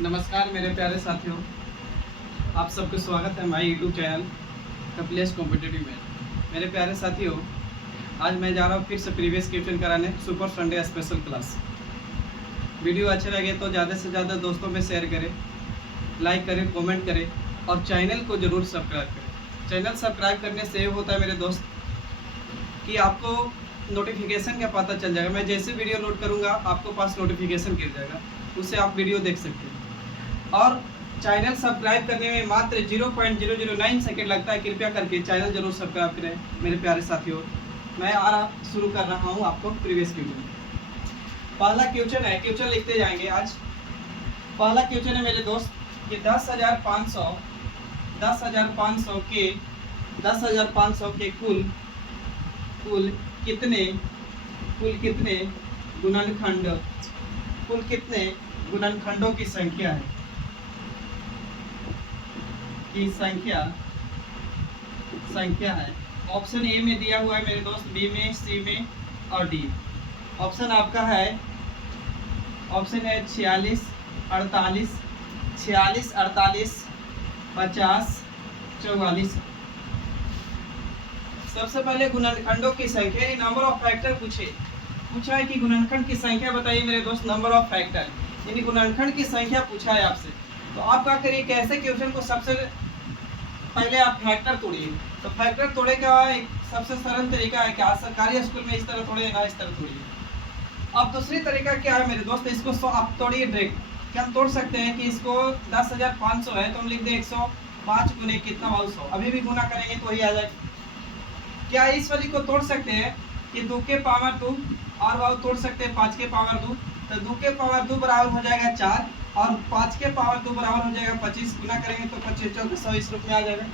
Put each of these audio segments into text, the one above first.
नमस्कार मेरे प्यारे साथियों, आप सबका स्वागत है हमारे यूट्यूब चैनल कपिलेश कॉम्पिटिटिव में। मेरे प्यारे साथियों, आज मैं जा रहा हूँ फिर से प्रीवियस क्वेश्चन कराने super Sunday special class. Video अच्छे लगे तो ज़्यादा से ज़्यादा दोस्तों में शेयर करें, लाइक करें, कमेंट करें और चैनल को ज़रूर सब्सक्राइब करें। चैनल सब्सक्राइब करने से ये होता है मेरे दोस्त कि आपको नोटिफिकेशन का पता चल जाएगा। मैं जैसे वीडियो लोड करूँगा आपको पास नोटिफिकेशन गिर जाएगा, उससे आप वीडियो देख सकते हैं। और चैनल सब्सक्राइब करने में मात्र 0.009 सेकेंड लगता है। कृपया करके चैनल जरूर सब्सक्राइब करें मेरे प्यारे साथियों। मैं शुरू कर रहा हूं आपको प्रीवियस क्वेश्चन। पहला क्वेश्चन है, क्वेश्चन लिखते जाएंगे आज। पहला क्वेश्चन है मेरे दोस्त कि 10,500 के कुल कितने गुणनखंडों की संख्या है ऑप्शन ए में दिया हुआ है मेरे दोस्त, बी में, सी में और डी। ऑप्शन आपका है, ऑप्शन है 46, 48, 50, 44। सबसे पहले गुणनखंडों की संख्या, नंबर ऑफ फैक्टर पूछा है कि गुणनखंड की संख्या बताइए मेरे दोस्त। नंबर ऑफ फैक्टर यानी गुणनखंड की संख्या पूछा है आपसे। तो आप क्या करिए, कैसे क्वेश्चन को सबसे पहले आप फैक्टर तोड़िए। तो फैक्टर तोड़े का एक सबसे सरल तरीका है क्या, सरकारी स्कूल में इस तरह तोड़िए ना, इस तरह तोड़िए। अब दूसरी तरीका क्या है मेरे दोस्त, इसको आप तोड़िए डायरेक्ट। क्या हम तोड़ सकते हैं कि इसको 10,500 है तो हम लिख दें 105 गुने कितना भाव 100, अभी भी गुना करेंगे तो ही आ जाएगा। क्या इस वाली को तोड़ सकते हैं कि 2 के पावर 2 और भाव तोड़ सकते हैं 5 के पावर 2। तो 2 के पावर 2 बराबर हो जाएगा 4 और 5 के पावर 2 बराबर हो जाएगा 25। गुना करेंगे तो 25 14 100 इस रूप में आ जाएगा।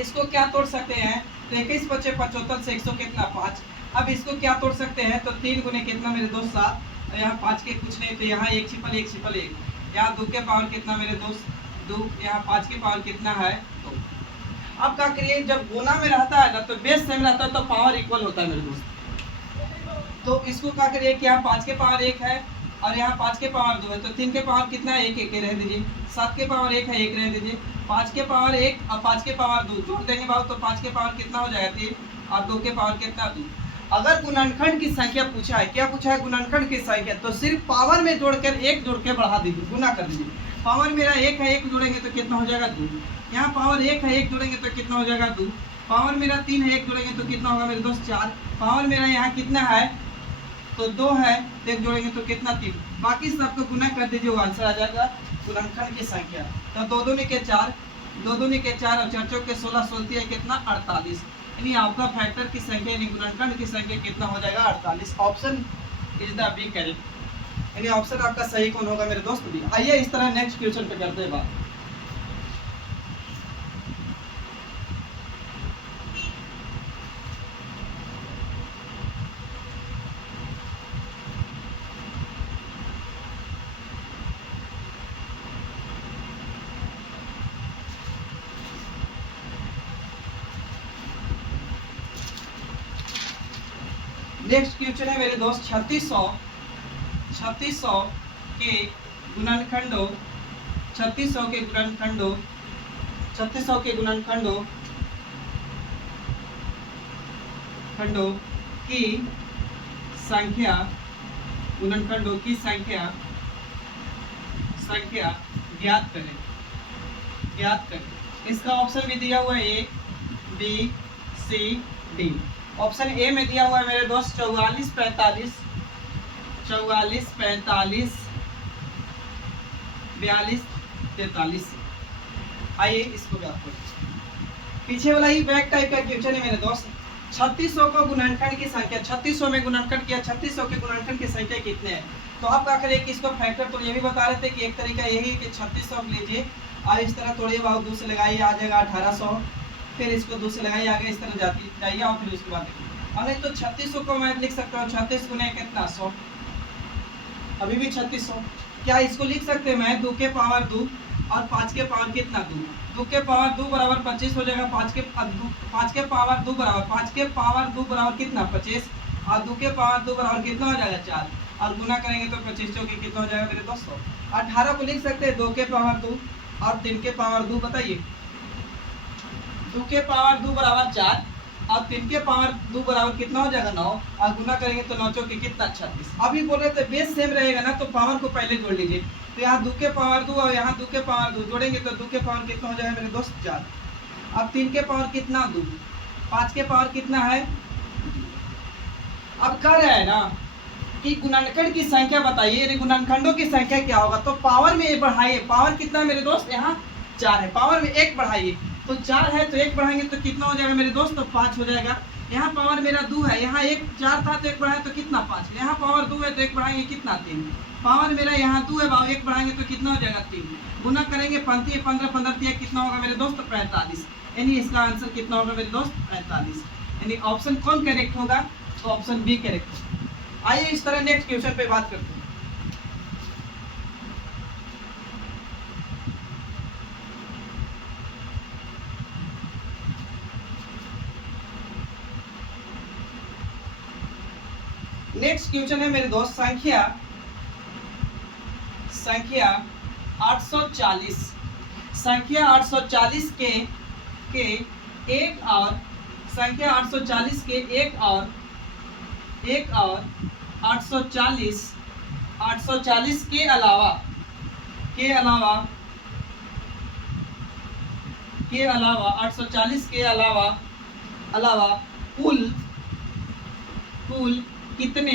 इसको क्या तोड़ सकते हैं, तो 21 25 75 से 100 कितना 5। अब इसको क्या तोड़ सकते हैं, तो 3 गुने कितना मेरे दोस्त 7, यहाँ 5 के कुछ नहीं तो यहाँ 1 छिपल 1 छिपल 1, यहाँ 2 के पावर कितना मेरे दोस्त 2, यहाँ 5 के पावर कितना है 2। अब क्या करिए, जब गुना में रहता है ना तो बेस सेम रहता है तो पावर इक्वल होता है मेरे दोस्त। तो इसको क्या करिए कि यहाँ 5 के पावर 1 है और यहाँ 5 के पावर 2 है तो 3 के पावर कितना है 1 1 रह दीजिए, 7 के पावर 1 है 1 रह दीजिए, 5 के पावर 1 और 5 के पावर 2 जोड़ देंगे भाव तो 5 के पावर कितना हो जाएगा 3 और 2 के पावर कितना 2। अगर गुणनखंड की संख्या पूछा है, क्या पूछा है गुणनखंड की संख्या, तो सिर्फ पावर में जोड़कर 1 जोड़ के बढ़ा दीजिए, गुना कर दीजिए। पावर मेरा 1 है 1 जोड़ेंगे तो कितना हो जाएगा 2, यहाँ पावर 1 है 1 जोड़ेंगे तो कितना हो जाएगा 2, पावर मेरा 3 है 1 जोड़ेंगे तो कितना होगा मेरे दोस्त 4, पावर मेरा यहाँ कितना है तो 2 है तो 1 जोड़ेंगे तो कितना 3, बाकी सबको गुना कर दीजिए, वो आंसर आ जाएगा गुणनखंड की संख्या। तो 2 दूनी के 4 और 4 चौक के 16 सोलती है कितना 48, यानी आपका फैक्टर की संख्या यानी गुणनखंड की संख्या कितना हो जाएगा 48। Option is the B correct, यानी ऑप्शन आपका सही कौन होगा मेरे दोस्त बी। आइए इस तरह नेक्स्ट क्वेश्चन पे करते हैं बात। नेक्स्ट क्वेश्चन है मेरे दोस्त 3600 के गुणनखंडों 3600 के गुणनखंडों की संख्या ज्ञात करें। इसका ऑप्शन भी दिया हुआ है A B C D. Option A में दिया हुआ है मेरे दोस्त 44 45 42 43। आइए इसको बात करें। पीछे वाला ही बैक टाइप का क्वेश्चन है मेरे दोस्त। 3600 को गुणनखंड की संख्या, 3600 में गुणनखंड किया, 3600 के गुणनखंड की संख्या कितने हैं। तो आप क्या करिए कि इसको फैक्टर, तो ये भी बता रहे थे कि एक तरीका यही है कि 3600 लीजिए और इस तरह तोड़िए, भाव 2 से लगाइए आ जाएगा 1800, फिर इसको 2 से लगाइए आगे इस तरह जाइए और फिर उसके बाद नहीं तो 3600 को मैं लिख सकता हूँ 36 गुने कितना 100, अभी भी 3600। क्या इसको लिख सकते हैं मैं 2 के पावर 2 और 5 के पावर कितना 2, 2 के पावर 2 बराबर 25 हो जाएगा, 5 के पावर 2 बराबर कितना 25 और 2 के पावर 2 बराबर कितना हो जाएगा 4। और गुना करेंगे तो 25 चौके कितना हो जाएगा मेरे दोस्तों? 18 को लिख सकते हैं 2 के पावर 2 और 3 के पावर 2। बताइए 2 के पावर 2 बराबर 4 और 3 के पावर 2 बराबर कितना हो जाएगा 9 और गुना करेंगे तो 9 चौके कितना 36। अभी बोल रहे थे बेस सेम रहेगा ना, तो पावर को पहले जोड़ लीजिए। तो यहाँ 2 के पावर 2 और यहाँ 2 के पावर 2 जोड़ेंगे तो 2 के पावर कितना हो जाएगा मेरे दोस्त? 4। अब 3 के पावर कितना 2, 5 के पावर कितना है? अब कह रहे हैं ना कि गुणनखंड की संख्या बताइए, गुणनखंडों की संख्या क्या होगा? तो पावर में बढ़ाइए। पावर कितना है मेरे दोस्त? यहाँ 4 है, पावर में 1 बढ़ाइए। तो 4 है तो 1 बढ़ाएंगे तो कितना हो जाएगा मेरे दोस्त? तो 5 हो जाएगा। यहाँ पावर मेरा 2 है, यहाँ 4 था तो 1 बढ़ाए तो कितना? 5। यहाँ पावर 2 है तो 1 बढ़ाएंगे कितना? 3। पावर मेरा यहाँ 2 है, 1 बढ़ाएंगे तो कितना हो जाएगा? 3। गुना करेंगे 15 15 15 कितना होगा मेरे दोस्त? 45। यानी इसका आंसर कितना होगा मेरे दोस्त? 45। यानी ऑप्शन कौन करेक्ट होगा? तो ऑप्शन बी करेक्ट होगा। आइए इस तरह नेक्स्ट क्वेश्चन पे बात करते हैं। नेक्स्ट क्वेश्चन है मेरे दोस्त संख्या 840। संख्या 840 के एक और संख्या 840 के एक और 840 के अलावा 840 के अलावा कुल कितने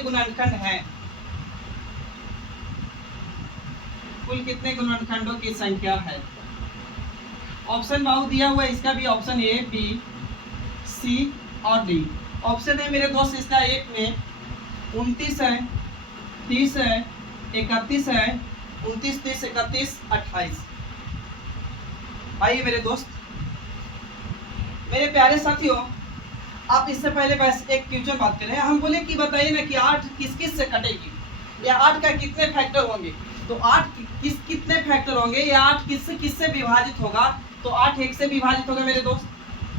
गुणनखंड हैं? कुल कितने गुणनखंडों की संख्या है? ऑप्शन बाहु दिया हुआ है, इसका भी ऑप्शन ए, बी, सी और डी। ऑप्शन है मेरे दोस्त इसका एक में 29 है, 30 है, 31 है, 29, 30, 31, 28। आइए मेरे दोस्त, मेरे प्यारे साथियों, आप इससे पहले बस एक क्वेश्चन बात करें। हम बोले कि बताइए ना कि 8 किस किस से कटेगी, या 8 का कितने फैक्टर होंगे? तो 8 कितने फैक्टर होंगे, या 8 किससे विभाजित होगा? तो 8 1 से विभाजित होगा मेरे दोस्त,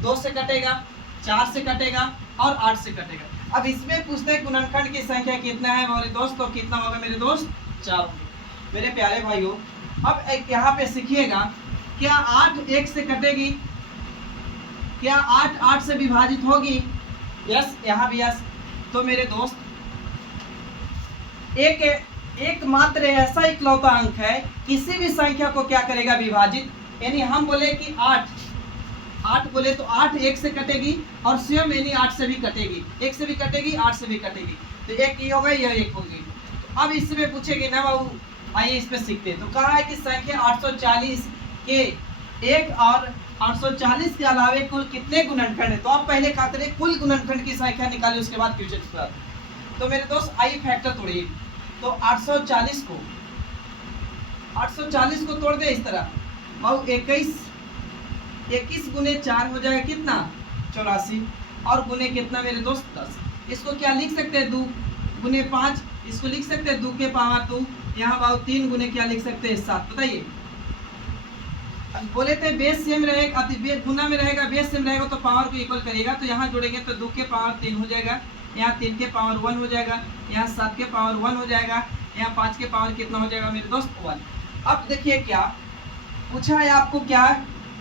2 से कटेगा, 4 से कटेगा और 8 से कटेगा। अब इसमें पूछते हैं गुणनखंड की संख्या कितना है मेरे दोस्त? तो कितना होगा मेरे दोस्त? 4 होगी। मेरे प्यारे भाइयों, अब एक यहाँ पे सीखिएगा, क्या 8 1 से कटेगी? क्या 8 8 से विभाजित होगी? यस, यहाँ भी यस। तो मेरे दोस्त एक मात्र ऐसा इकलौता अंक है किसी भी संख्या को क्या करेगा? विभाजित। यानी हम बोले कि 8 बोले तो 8 1 से कटेगी और स्वयं यानी 8 से भी कटेगी, 1 से भी कटेगी, 8 से भी कटेगी। तो एक ये होगा, यह एक होगी। अब इसमें पूछेगी ना बाबू, आइए इस पे सीखते हैं। तो कहा है कि संख्या 840 के एक और 840 के अलावे कुल कितने गुणनखंड है? तो आप पहले क्या करें, कुल गुणनखंड की संख्या निकालिए, उसके बाद क्वेश्चन स्टार्ट। तो मेरे दोस्त आइए फैक्टर तोड़िए। तो 840 को तोड़ दे इस तरह, और 21 गुने 4 हो जाएगा कितना? 84। और गुने कितना मेरे दोस्त? 10। इसको क्या लिख सकते हैं? 2 गुने 5, इसको लिख सकते हैं 2 के पावर 2। यहाँ बाबू 3 गुने क्या लिख सकते हैं? 7। बताइए, बोले थे बेस सेम रहेगा, गुना में रहेगा, बेस सेम रहेगा तो पावर को इक्वल करेगा। तो यहाँ जोड़ेंगे तो 2 के पावर 3 हो जाएगा, यहाँ 3 के पावर 1 हो जाएगा, यहाँ 7 के पावर 1 हो जाएगा, यहाँ 5 के पावर कितना हो जाएगा मेरे दोस्त? 1। अब देखिए क्या पूछा है आपको, क्या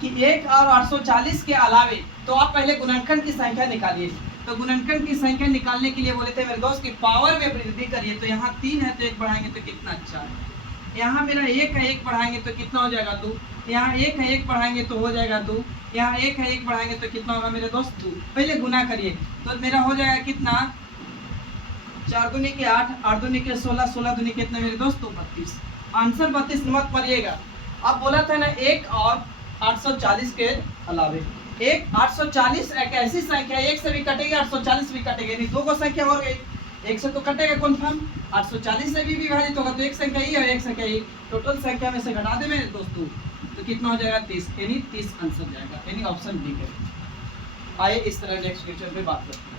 कि 1 और 840 के अलावे। तो आप पहले गुणनखंड की संख्या निकालिए। तो गुणनखंड की संख्या निकालने के लिए बोले थे मेरे दोस्त कि पावर में वृद्धि करिए। तो यहाँ 3 है तो 1 बढ़ाएंगे तो कितना? 4। यहाँ मेरा 1 है, 1 बढ़ाएंगे तो कितना हो जाएगा? 2। यहाँ 1 है, 1 बढ़ाएंगे तो हो जाएगा 2। यहाँ 1 है, 1 बढ़ाएंगे तो कितना होगा मेरे दोस्त? 2। पहले गुना करिए तो मेरा हो जाएगा कितना? 4 दूनी के 8, 8 दूनी के 16, 16 दूनी कितना मेरे दोस्त? 32। आंसर 32 मत पढ़िएगा। अब बोला था ना 1 और 840 के अलावे। 840 एक ऐसी संख्या, 1 से भी कटेगी, 840 भी कटेगी, नहीं 2 को संख्या हो गई। 1 से तो कटेगा कन्फर्म, 840 से भी विभाजित होगा तो एक संख्या ही और एक संख्या ही, टोटल संख्या में से घटा दे मेरे दोस्तों तो कितना हो जाएगा? 30। यानी 30 आंसर जाएगा, यानी ऑप्शन बी करें। आइए इस तरह नेक्स्ट क्वेश्चन पे बात करते हैं।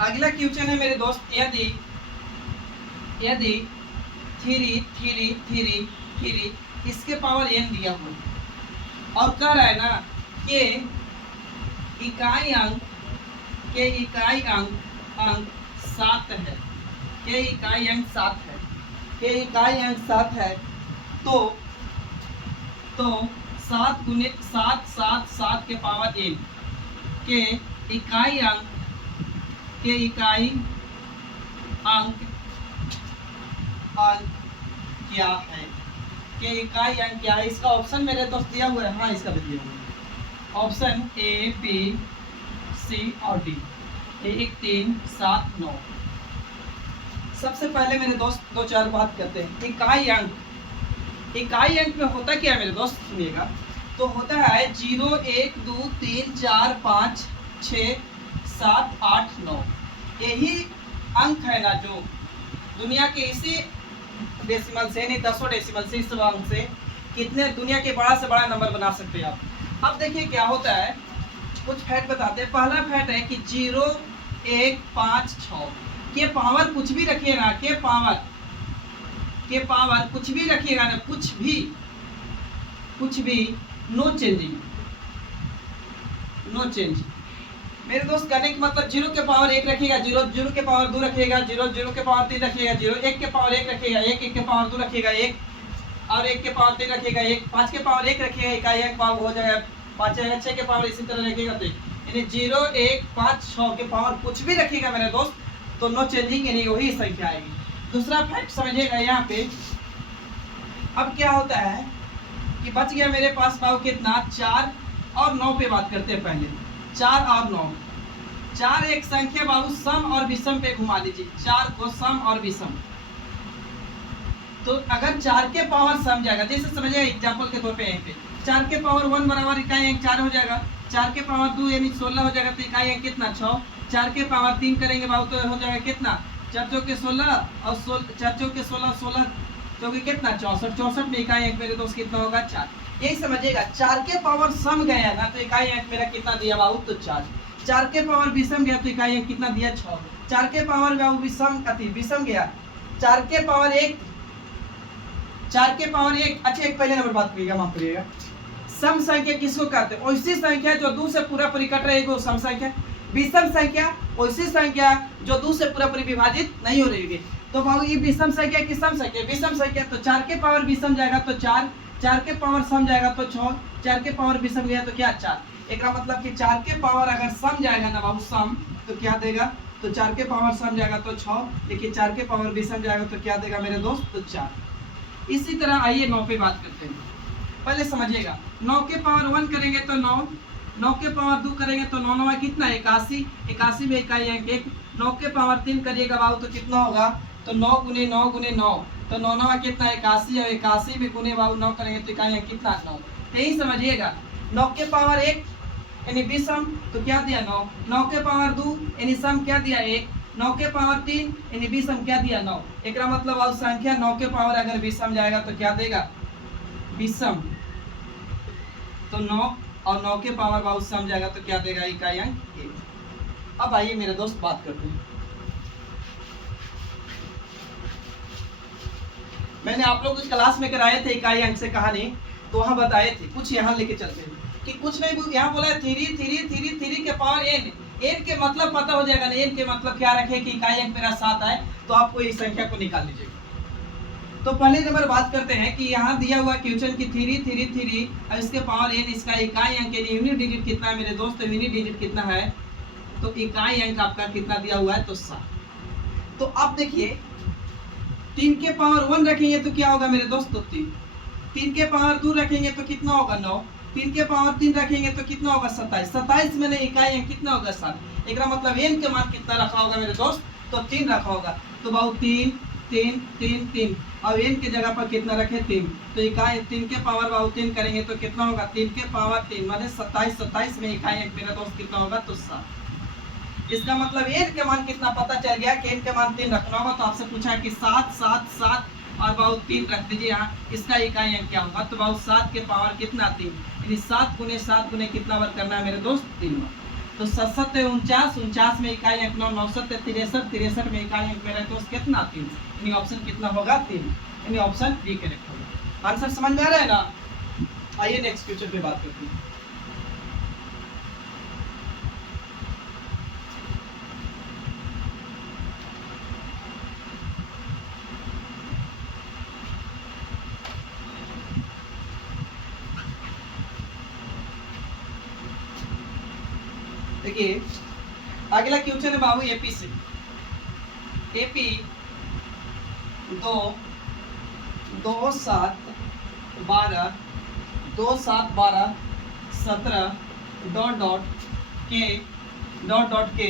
अगला क्वेश्चन है मेरे दोस्त, यदि यदि थ्री थ्री थ्री थ्री इसके पावर n दिया हो और कह रहा है ना कि इकाई अंक अंक 7 है, के इकाई अंक 7 है, के इकाई अंक 7 है, तो 7 गुने 7 7 7 के पावर n के इकाई अंक क्या है, के इकाई अंक क्या है। इसका ऑप्शन मेरे दोस्त दिया हुआ है, हाँ इसका भी दिया हुआ है, ऑप्शन ए बी सी और डी, 1 3 7 9। सबसे पहले मेरे दोस्त 2-4 बात करते हैं। इकाई अंक में होता क्या है मेरे दोस्त, सुनिएगा, तो होता है 0 1 2 3 4 5 6 7 8 9। यही अंक है ना जो दुनिया के इसी डेसिमल से, नहीं 10 डेसिमल से, इस अंक से कितने दुनिया के बड़ा से बड़ा नंबर बना सकते हैं आप। अब देखिए क्या होता है, कुछ फैक्ट बताते हैं। पहला फैक्ट है कि 0 1 5 6 के पावर कुछ भी रखिए ना, के पावर कुछ भी रखिएगा ना, कुछ भी नो चेंजिंग मेरे दोस्त। कहने की मतलब 0 के पावर 1 रखिएगा 0, 0 के पावर 2 रखिएगा 0, 0 के पावर 3 रखिएगा 0, 1 के पावर 1 रखिएगा 1, 1 के पावर 2 रखिएगा 1, और 1 के पावर 3 रखिएगा 1, 5 के पावर 1 रखिएगा, इकाई अंक पावर हो जाएगा 5 आएगा, 6 के पावर इसी तरह रखिएगा, तो यानी 0 1 5 6 के पावर कुछ भी रखिएगा मेरे दोस्त, तो नो चेंजिंग, यानी वही संख्या आएगी। दूसरा फैक्ट समझिएगा यहाँ पे। अब क्या होता है कि बच गया मेरे पास पावर कितना, 4 और 9 पे बात करते हैं पहले। 4 और 9, 4 एक संख्या बाबू सम और विषम पे घुमा दीजिए, 4 को सम और विषम। तो अगर 4 के पावर सम जाएगा, जैसे समझिए एग्जांपल के तौर पे यहीं पे 4 के पावर 1 बराबर इकाई अंक 4 हो जाएगा, 4 के पावर 2 यानी 16 हो जाएगा, तो इकाई अंक कितना 6, 4 के पावर 3 करेंगे बाबू तो हो जाएगा कितना 4 चौके 16 और 4 चौके 16 16 चौके कितना 64, 64 में इकाई अंक मेरे दोस्त कितना होगा 4। यही समझिएगा 4 के पावर सम गया ना, तो इकाई अंक मेरा कितना दिया बाबू तो 4, 4 के पावर विषम गया तो इकाई अंक कितना दिया 6, 4 के पावर बाबू विषम गया 4 के पावर 1, 4 के पावर 1। अच्छा एक पहले नंबर बात करिएगा, माफ करिएगा, सम संख्या किसको कहते हैं, वैसी संख्या जो 2 से पूरा पूरी कट रही है सम संख्या। विषम संख्या वैसी संख्या जो 2 से पूरा पूरी विभाजित नहीं हो रही है, तो बाबू ये विषम संख्या की सम संख्या, विषम संख्या, तो 4 के पावर विषम जाएगा तो 4, 4 के पावर सम जाएगा तो 6, 4 के पावर विषम गया तो क्या 4। एक मतलब कि 4 के पावर अगर सम जाएगा ना बाबू सम, तो क्या देगा, तो 4 के पावर सम जाएगा तो 6, लेकिन 4 के पावर विषम जाएगा तो क्या देगा मेरे दोस्त, तो 4। इसी तरह आइए 9 पे बात करते हैं। पहले समझिएगा, 9 के पावर 1 करेंगे तो 9, 9 के पावर 2 करेंगे तो 9 9 कितना 81, 81 में इकाई अंक 1, 9 के पावर 3 करिएगा बाबू तो कितना होगा, तो 9 गुने 9 गुने 9, तो 9 9 कितना 81, और 81 में गुने बाबू 9 करेंगे तो इकाई अंक कितना 9। यही समझिएगा 9 के पावर 1 यानी विषम, तो क्या दिया 9, 9 के पावर 2 यानी सम क्या दिया 1, 9 के पावर 3 यानी विषम क्या दिया 9। एक मतलब बाबू संख्या 9 के पावर अगर विषम जाएगा तो क्या देगा विषम, तो 9 और 9 के पावर बाबू सम जाएगा तो क्या देगा इकाई अंक 1। अब आइए मेरे दोस्त बात करते हैं। मैंने आप लोग क्लास में कराए थे इकाई अंक से कहानी, तो वहां बताए थे, कुछ यहाँ लेके चलते हैं कि कुछ नहीं, यहाँ बोला 3 के पावर n, n के मतलब पता हो जाएगा ना, n के मतलब क्या रखे कि इकाई अंक मेरा 7 है, तो आपको इस संख्या को निकाल लीजिएगा। तो पहले नंबर बात करते हैं कि यहाँ दिया हुआ क्वेश्चन की 3 3 3 और इसके पावर n, इसका इकाई अंक यानी यूनिट डिजिट कितना है मेरे दोस्त, यूनिट डिजिट कितना है, तो इकाई अंक आपका कितना दिया हुआ है तो 7। तो अब देखिए 3 के पावर 1 रखेंगे तो क्या होगा मेरे दोस्त, तो 3 के पावर 2 रखेंगे तो कितना होगा 9, 3 के पावर 3 रखेंगे तो कितना होगा 27, 27 में इकाई अंक कितना होगा 7। एक मतलब n के मान कितना रखा होगा मेरे दोस्त, तो 3 रखा होगा, तो बाबू 3 3 3 3 और n की जगह पर कितना रखे 3, तो इकाई 3 के पावर बाबू 3 करेंगे तो कितना होगा 3 के पावर 3 माने 27, 27 में इकाई अंक मेरा दोस्त कितना होगा तो 7। इसका मतलब n के मान कितना पता चल गया कि n के मान 3 रखना होगा, तो आपसे पूछा है कि 7 7 7 और बाबू 3 रख दीजिए यहाँ, इसका इकाई अंक क्या होगा, तो बाबू 7 के पावर कितना 3, यानी 7 गुने 7 गुने कितना बार करना है मेरे दोस्त 3 बार। तो 67 है 49, 49 में इकाई अंक 9, 69 है 63, 63 में इकाई अंक मेरा दोस्त कितना 3, यानी ऑप्शन कितना होगा 3, यानी ऑप्शन बी करेक्ट होगा। आंसर समझ में आ रहा है ना? आइए नेक्स्ट क्वेश्चन पे बात करते हैं। देखिए अगला क्वेश्चन है बाबू एपी से। एपी 2 2 7 12 2 7 12 17 डॉट डॉट के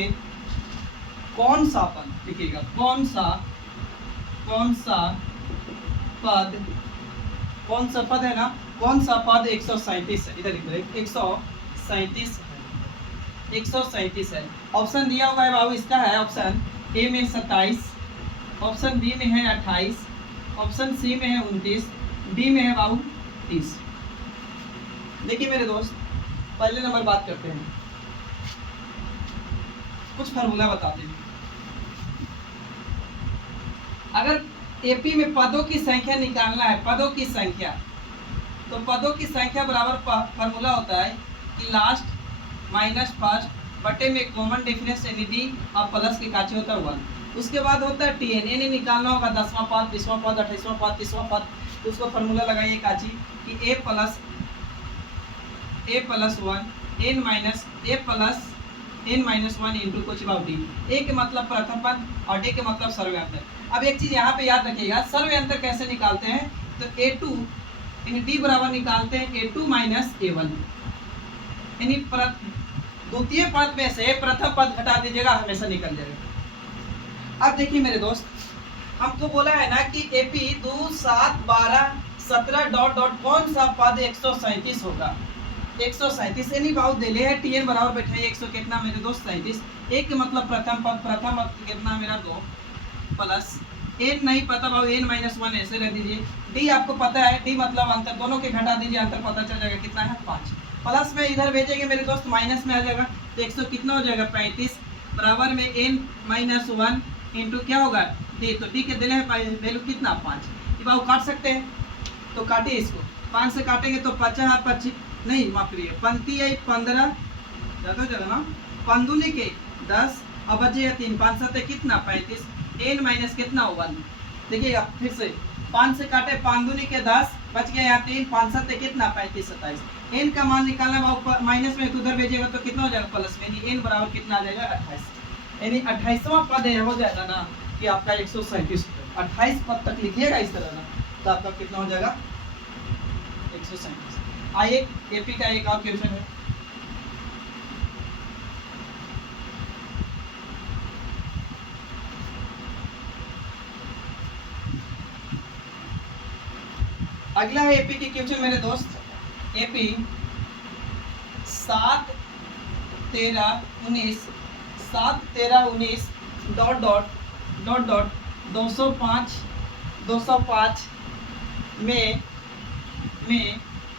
कौन सा पद, देखिएगा कौन सा पद है ना, कौन सा पद 137 है, इधर लिख 137 137 है। ऑप्शन दिया हुआ है बाबू, इसका है ऑप्शन ए में 27, ऑप्शन बी में है 28, ऑप्शन सी में है 29, डी में है बाबू 30। देखिए मेरे दोस्त पहले नंबर बात करते हैं, कुछ फार्मूला बताते हैं। अगर एपी में पदों की संख्या निकालना है, पदों की संख्या, तो पदों की संख्या बराबर फार्मूला होता है कि लास्ट माइनस फर्स्ट बटे में कॉमन डिफरेंस यानी डी और प्लस के काचे होता है 1। उसके बाद होता है टीएन, यानी निकालना होगा 10वां पद, 20वां पद, 28वां पद, 30वां पद। तो उसको फार्मूला लगाइए काची कि a plus 1 n minus 1 into कुछ बाउ डी। ए के मतलब प्रथम पद और डी के मतलब सर्वयंत्र। अब एक चीज यहाँ पे याद रखिएगा, सर्वयंत्र कैसे निकालते हैं, तो a2 यानी डी बराबर निकालते हैं a2 माइनस a1, यानी द्वितीय पद में से प्रथम पद घटा दीजिएगा, हमेशा निकल जाएगा। अब देखिए मेरे दोस्त, हमको बोला है ना कि एपी 2 7 12 17 डॉट डॉट कौन सा पद 137 होगा, 137 यानी बाबू दिले है टीएन बराबर बैठाइए 100 कितना मेरे दोस्त 37। एक के मतलब प्रथम पद, प्रथम पद कितना मेरा 2 प्लस एन नहीं पता बाबू एन माइनस 1 ऐसे रख दीजिए। डी आपको पता है, डी मतलब अंतर, दोनों के घटा दीजिए, अंतर पता चल जाएगा कितना है 5। प्लस में इधर भेजेंगे मेरे दोस्त माइनस में आ जाएगा, तो 100 कितना हो जाएगा 35 बराबर में n माइनस 1 इंटू क्या होगा डी, तो डी के दिले है वैल्यू कितना 5। ये बाबू काट सकते हैं, तो काटिए इसको, 5 से काटेंगे तो 50 25 नहीं माफ करिए 15 ज़्यादा ज़्यादा ना, 15 के 10 अब बचेगा 3, 5 7 कितना 35, n माइनस कितना 1। देखिएगा फिर से 5 से काटे 5 के 10 बच गया यहाँ 3, 5 7 कितना 35 27। n का मान निकालना बाबू माइनस में उधर भेजिएगा तो कितना हो जाएगा प्लस में, यानी n बराबर कितना आ जाएगा 28, यानी 28वां पद हो जाएगा ना कि आपका 137। 28 पद तक लिखिएगा इस तरह ना, तो आपका कितना हो जाएगा 137। आइए एपी का एक और क्वेश्चन है। अगला है एपी की क्वेश्चन मेरे दोस्त, एपी 7 13 19 7 13 19 डॉट डॉट 205 में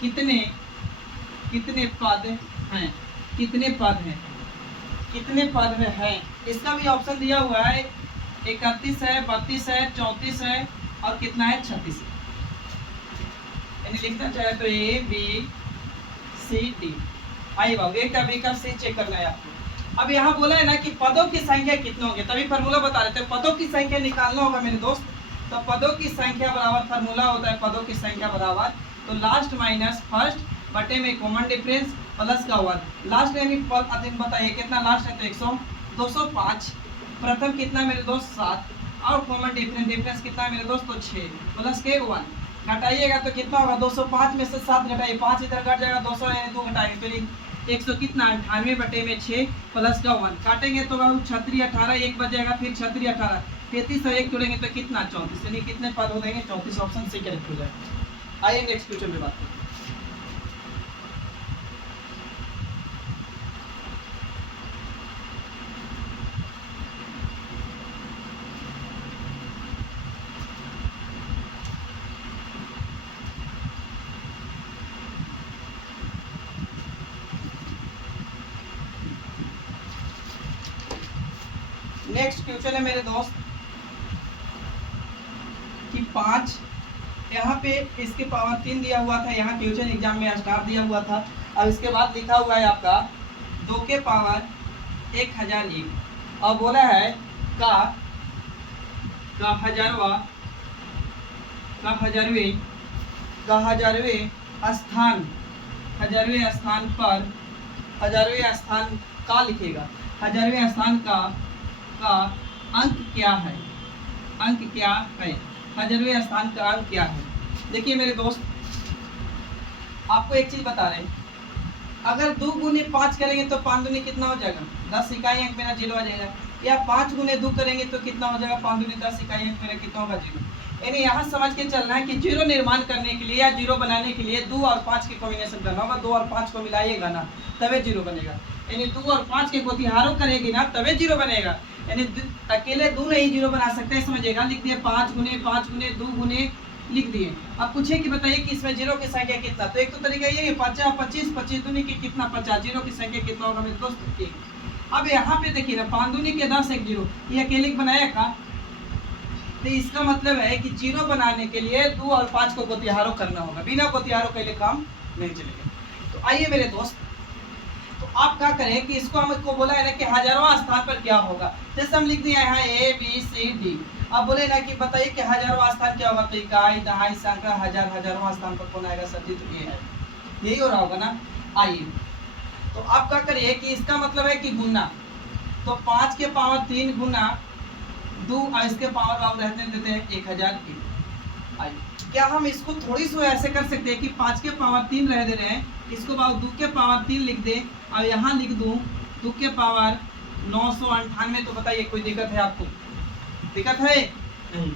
कितने पद हैं, कितने पद में हैं। इसका भी ऑप्शन दिया हुआ है, 31 है, 32 है, 34 है और कितना है 36 है। यानी लिखना चाहे तो ए बी सी डी। आइए बाबू ए का बी का सी चेक करना है आपको। अब यहाँ बोला है ना कि पदों की संख्या कितने होंगे, तभी फार्मूला बता रहे थे, पदों की संख्या निकालना होगा मेरे दोस्त। तो पदों की संख्या बराबर फार्मूला होता है पदों की संख्या बराबर, तो लास्ट माइनस फर्स्ट बटे में कॉमन डिफरेंस प्लस का 1। लास्ट यानी पद बताइए कितना लास्ट है, तो 100 205 प्रथम कितना मेरे दोस्त 7 और कॉमन डिफरेंस कितना मेरे दोस्त तो 6 प्लस के 1। घटाइएगा तो कितना होगा 205 में से 7 घटाइए, 5 इधर घट जाएगा, 200 यानी 2 घटाएंगे तो 100 कितना 98 बटे में 6 प्लस का 1 काटेंगे तो बाबू 36 18 1 बच जाएगा, फिर 36 18 33 और 1 जोड़ेंगे तो कितना 34, यानी कितने पद हो जाएंगे 34। ऑप्शन सी करेक्ट हो जाएगा। आइए नेक्स्ट क्वेश्चन पे बात करते हैं। नेक्स्ट क्वेश्चन है मेरे दोस्त कि 5, यहाँ पे इसके पावर 3 दिया हुआ था, यहाँ क्वेश्चन एग्जाम में स्टार दिया हुआ था। अब इसके बाद लिखा हुआ है आपका 2 के पावर 1001 और बोला है का हजारवें स्थान पर हजारवें स्थान का लिखेगा, हजारवें स्थान का अंक क्या है, अंक क्या है, हजारवें स्थान का अंक क्या है। देखिए मेरे दोस्त, आपको एक चीज बता रहे हैं, अगर 2 गुने 5 करेंगे तो 5 दूनी कितना हो जाएगा, 10 इकाई अंक मेरा 0 आ जाएगा। या 5 गुने 2 करेंगे तो कितना हो जाएगा, 5 दूनी 10 इकाई अंक मेरा कितना होगा, 0। यानी यहाँ समझ के चलना है कि 0 निर्माण करने के लिए या 0 बनाने के लिए 2 और 5 के कॉम्बिनेशन करना होगा। 2 और 5 को मिलाइएगा ना तभी 0 बनेगा। यानी 2 और 5 के गोतिहारों करेगी ना तभी 0 बनेगा। यानी अकेले 2 नहीं 0 बना सकते हैं, समझिएगा। लिख दिए 5 गुने 2 गुने लिख दिए। अब पूछे कि बताइए कि इसमें 0 की संख्या कितना, तो एक तो तरीका ये है 5 25, 25 दूनी की कितना 50, 0 की संख्या कितना होगा मेरे दोस्त, 1। अब यहाँ पे देखिए ना 5 दूनी के 10 1 0, ये अकेले बनाया का, तो इसका मतलब है कि 0 बनाने के लिए 2 और 5 को गोतिहारों करना होगा, बिना गोतिहारों के लिए काम नहीं चलेगा। तो आइए मेरे दोस्त, तो आप क्या करें कि इसको हमको बोला है ना कि हजारवां स्थान पर क्या होगा। जैसे हम लिख दिया यहाँ A B C D। अब बोले ना कि बताइए कि हजारवां स्थान क्या होगा, तो इकाई दहाई सैकड़ा हजार, हजारवां स्थान पर कौन आएगा सर जी, तो ये है, यही हो रहा होगा ना। आइए तो आप क्या करिए कि इसका मतलब है कि गुना, तो 5 के पावर 3 गुना 2 और इसके पावर आप रहने देते हैं 1001। आइए क्या हम इसको थोड़ी सी ऐसे कर सकते हैं कि 5 के पावर 3 रह दे रहे हैं, इसको 2 के पावर 3 लिख दे और यहाँ लिख दूँ 2 के पावर 998। तो बताइए कोई दिक्कत है आपको, दिक्कत है नहीं।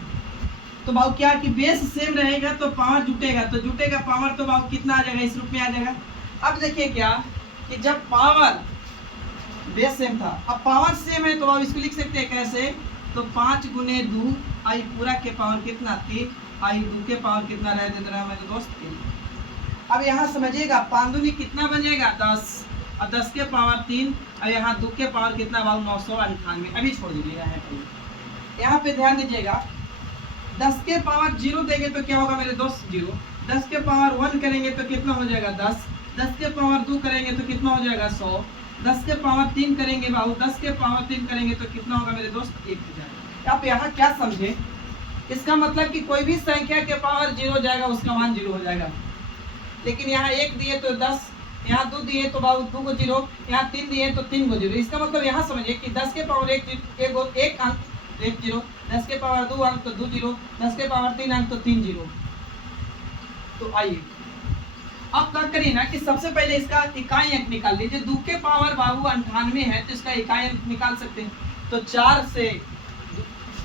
तो बाबू क्या कि बेस सेम रहेगा तो पावर जुटेगा, तो जुटेगा पावर, तो बाबू कितना आ जाएगा, इस रूप में आ जाएगा। अब देखिए क्या कि जब पावर बेस सेम था, अब पावर सेम है तो बाबू इसको लिख सकते हैं कैसे, तो 5 गुने 2 आई पूरा के पावर कितना 3 आई 2 के पावर कितना रह दे रहा है मेरे दोस्त 3। अब यहाँ समझिएगा 5 दूनी कितना बनेगा 10 और 10 के पावर 3 और यहाँ 2 के पावर कितना बाबू 998। अभी छोड़ दीजिएगा यहाँ पे ध्यान दीजिएगा। 10 के पावर 0 देंगे तो क्या होगा मेरे दोस्त 0, 10 के पावर 1 करेंगे तो कितना हो जाएगा 10, 10 के पावर 2 करेंगे तो कितना हो जाएगा 100, 10 के पावर 3 करेंगे बाबू, 10 के पावर 3 करेंगे तो कितना होगा मेरे दोस्त 1000। आप यहाँ क्या समझे, इसका मतलब कि कोई भी संख्या के पावर 0 जाएगा उसका मान 0 हो जाएगा। लेकिन यहाँ 1 दिए तो 10, यहाँ 2 दिए तो बाबू 2 को 0, यहाँ 3 दिए तो 3 को 0। इसका मतलब यहाँ समझिए कि 10 के पावर 1 अंक 1 0, 10 के पावर 2 अंक तो 2 0, 10 के पावर 3 अंक तो 3 0। तो आइए अब क्या करिए ना कि सबसे पहले इसका इकाई अंक निकाल लीजिए। 2 के पावर बाबू 98 है तो इसका इकाई अंक निकाल सकते हैं। तो 4 से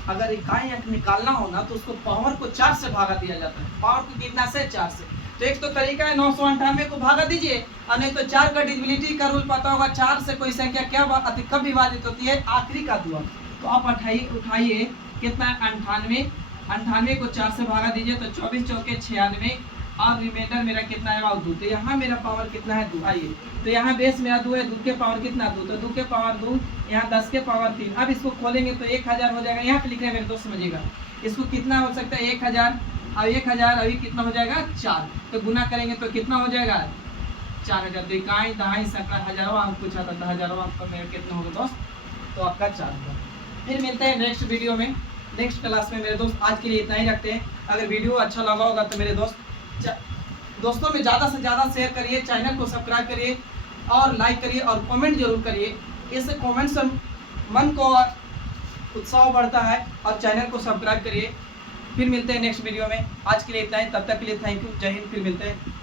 अगर इकाई अंक निकालना हो ना तो उसको पावर को 4 से भागा दिया जाता है। पावर को कितना से 4 से। तो एक तो तरीका है 998 को भागा दीजिए, और नहीं तो 4 का डिविजिबिलिटी का रूल पता होगा, 4 से कोई संख्या क्या कब विभाजित होती है, आखिरी का दुआ। तो आप उठाइए कितना 98, 98 को 4 से भागा दीजिए तो 24 चौके 96 और रिमाइंडर मेरा कितना है 2। तो यहाँ मेरा पावर कितना है 2। आइए तो यहाँ बेस मेरा 2 है, 2 के पावर कितना 2, तो 2 के पावर 2, यहाँ 10 के पावर 3। अब इसको खोलेंगे तो 1000 हो जाएगा। यहाँ पे लिख रहे हैं मेरे दोस्त समझिएगा, इसको कितना हो सकता है 1000 और 1000 अभी कितना हो जाएगा 4। तो गुना करेंगे तो कितना हो जाएगा 4000। तो इकाई दहाई सैकड़ा हजारों अंक पूछा था, तो हजारों अंक पर मेरा कितना होगा दोस्त, तो आपका 4 होगा। फिर मिलते हैं नेक्स्ट वीडियो में, नेक्स्ट क्लास में मेरे दोस्त। आज के लिए इतना ही रखते हैं। अगर वीडियो अच्छा लगा होगा तो मेरे दोस्तों में ज़्यादा से ज़्यादा शेयर करिए, चैनल को सब्सक्राइब करिए और लाइक करिए और कमेंट जरूर करिए। इससे कमेंट से मन को उत्साह बढ़ता है। और चैनल को सब्सक्राइब करिए। फिर मिलते हैं नेक्स्ट वीडियो में। आज के लिए इतना ही, तब तक के लिए थैंक यू, जय हिंद। फिर मिलते हैं।